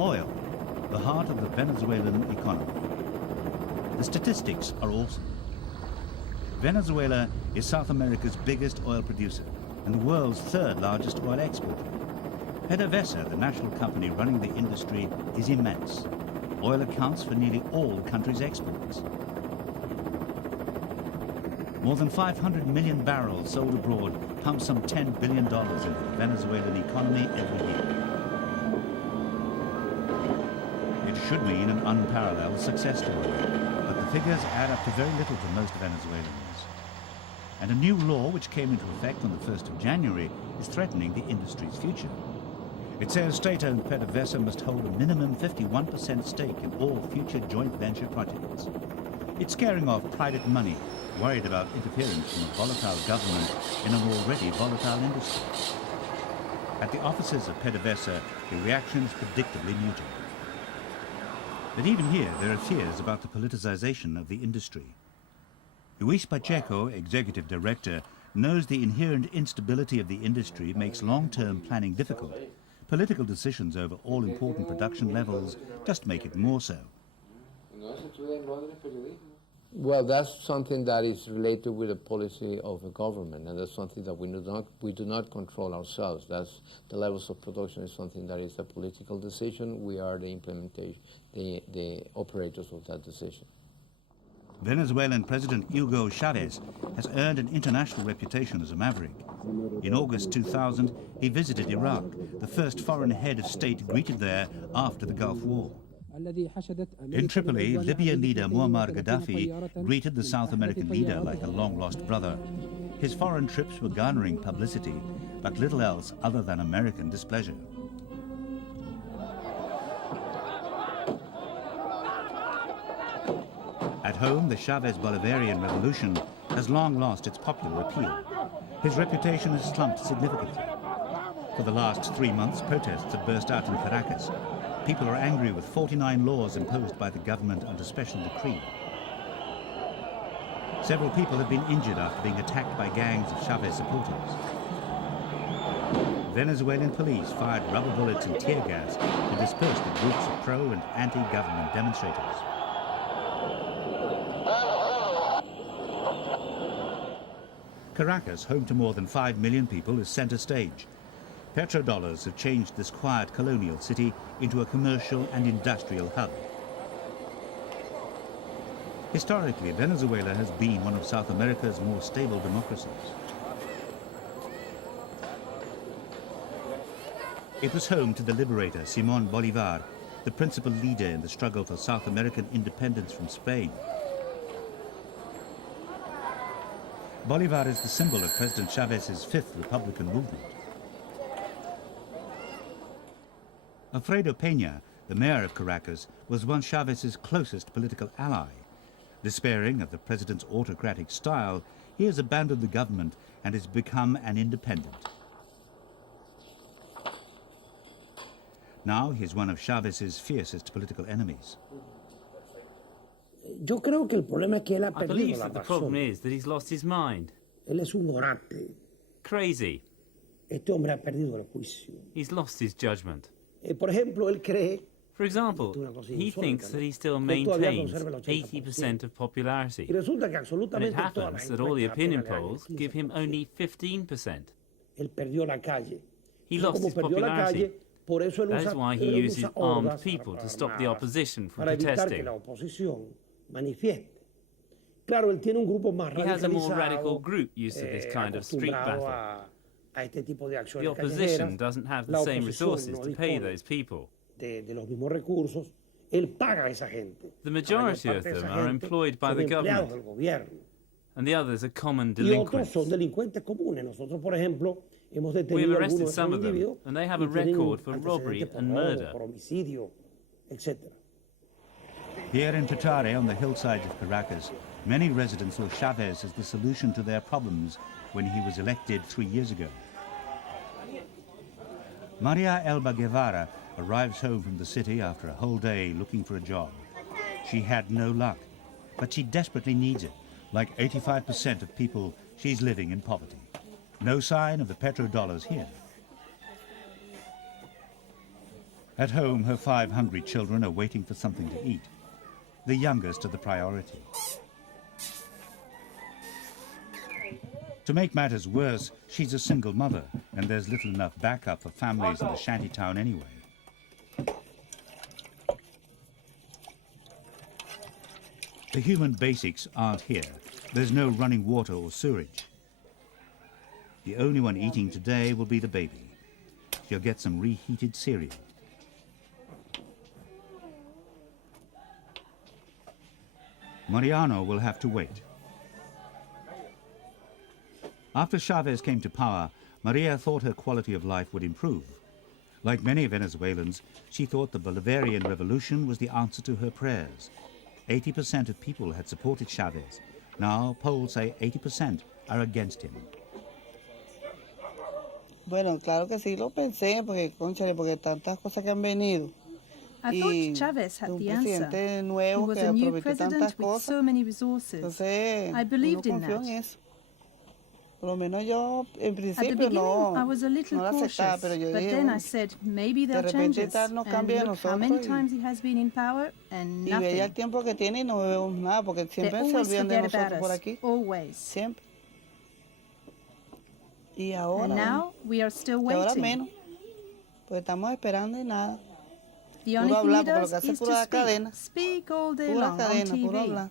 Oil, the heart of the Venezuelan economy. The statistics are awesome. Venezuela is South America's biggest oil producer and the world's third largest oil exporter. PDVSA, the national company running the industry, is immense. Oil accounts for nearly all the country's exports. More than 500 million barrels sold abroad pump some $10 billion into the Venezuelan economy every year. It should mean an unparalleled success story, but the figures add up to very little to most Venezuelans. And a new law which came into effect on the 1st of January is threatening the industry's future. It says state-owned PDVSA must hold a minimum 51% stake in all future joint venture projects. It's scaring off private money, worried about interference from a volatile government in an already volatile industry. At the offices of PDVSA, the reaction is predictably muted. But even here, there are fears about the politicization of the industry. Luis Pacheco, executive director, knows the inherent instability of the industry makes long-term planning difficult. Political decisions over all-important production levels just make it more so. Well, that's something that is related with the policy of the government, and that's something that we do not control ourselves. That's the levels of production is something that is a political decision. We are the implementation, the operators of that decision. Venezuelan President Hugo Chavez has earned an international reputation as a maverick. In August 2000, he visited Iraq, the first foreign head of state greeted there after the Gulf War. In Tripoli, Libyan leader Muammar Gadhafi greeted the South American leader like a long-lost brother. His foreign trips were garnering publicity, but little else other than American displeasure. At home, the Chavez Bolivarian revolution has long lost its popular appeal. His reputation has slumped significantly. For the last 3 months, protests have burst out in Caracas. People are angry with 49 laws imposed by the government under special decree. Several people have been injured after being attacked by gangs of Chavez supporters. Venezuelan police fired rubber bullets and tear gas to disperse the groups of pro- and anti-government demonstrators. Caracas, home to more than 5 million people, is center stage. Petrodollars have changed this quiet colonial city into a commercial and industrial hub. Historically, Venezuela has been one of South America's more stable democracies. It was home to the liberator Simon Bolivar, the principal leader in the struggle for South American independence from Spain. Bolivar is the symbol of President Chavez's fifth Republican movement. Alfredo Pena, the mayor of Caracas, was once Chavez's closest political ally. Despairing of the president's autocratic style, he has abandoned the government and has become an independent. Now he is one of Chavez's fiercest political enemies. I believe that the problem is that he's lost his mind. Crazy. He's lost his judgment. For example, he thinks that he still maintains 80% of popularity. And it happens that all the opinion polls give him only 15%. He lost his popularity. That is why he uses armed people to stop the opposition from protesting. He has a more radical group used to this kind of street battle. The opposition doesn't have the same resources to pay those people. The majority of them are employed by the government, and the others are common delinquents. We have arrested some of them, and they have a record for robbery and murder. Here in Totare, on the hillsides of Caracas, many residents saw Chavez as the solution to their problems when he was elected 3 years ago. Maria Elba Guevara arrives home from the city after a whole day looking for a job. She had no luck, but she desperately needs it. Like 85% of people, she's living in poverty. No sign of the petrodollars here. At home, her 5 hungry children are waiting for something to eat. The youngest are the priority. To make matters worse, she's a single mother, and there's little enough backup for families in the shanty town anyway. The human basics aren't here. There's no running water or sewerage. The only one eating today will be the baby. She'll get some reheated cereal. Mariano will have to wait. After Chavez came to power, Maria thought her quality of life would improve. Like many Venezuelans, she thought the Bolivarian Revolution was the answer to her prayers. 80% of people had supported Chavez. Now polls say 80% are against him. Bueno, claro que sí lo pensé, porque, cónchale, porque tantas cosas que han venido. I thought Chavez had the answer. He was a new president with so many resources. I believed in that. Por lo menos yo, en At the principio, beginning, I was a little cautious, pero yo but dije, then I said, maybe they'll change us. And look how many times he has been in power and y veía el nothing. tiempo que tiene y no vemos nada, porque They siempre se always olvidan de forget about nosotros por us, aquí, always. siempre. Y And ahora, now we are still y ahora waiting. menos, pues estamos esperando y nada. The only Puro thing he hablar, porque lo does que hace is pura to speak. cadena. Speak all day Pura long on cadena, puro TV. hablar.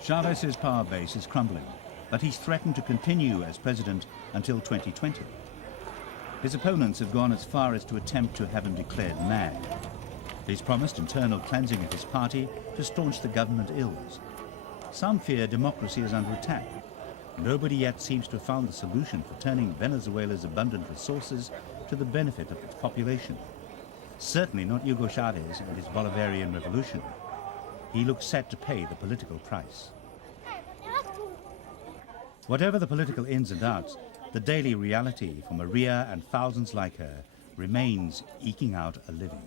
Chavez's power base is crumbling, but he's threatened to continue as president until 2020. His opponents have gone as far as to attempt to have him declared mad. He's promised internal cleansing of his party to staunch the government ills. Some fear democracy is under attack. Nobody yet seems to have found the solution for turning Venezuela's abundant resources to the benefit of its population. Certainly not Hugo Chavez and his Bolivarian revolution. He looks set to pay the political price. Whatever the political ins and outs, the daily reality for Maria and thousands like her remains eking out a living.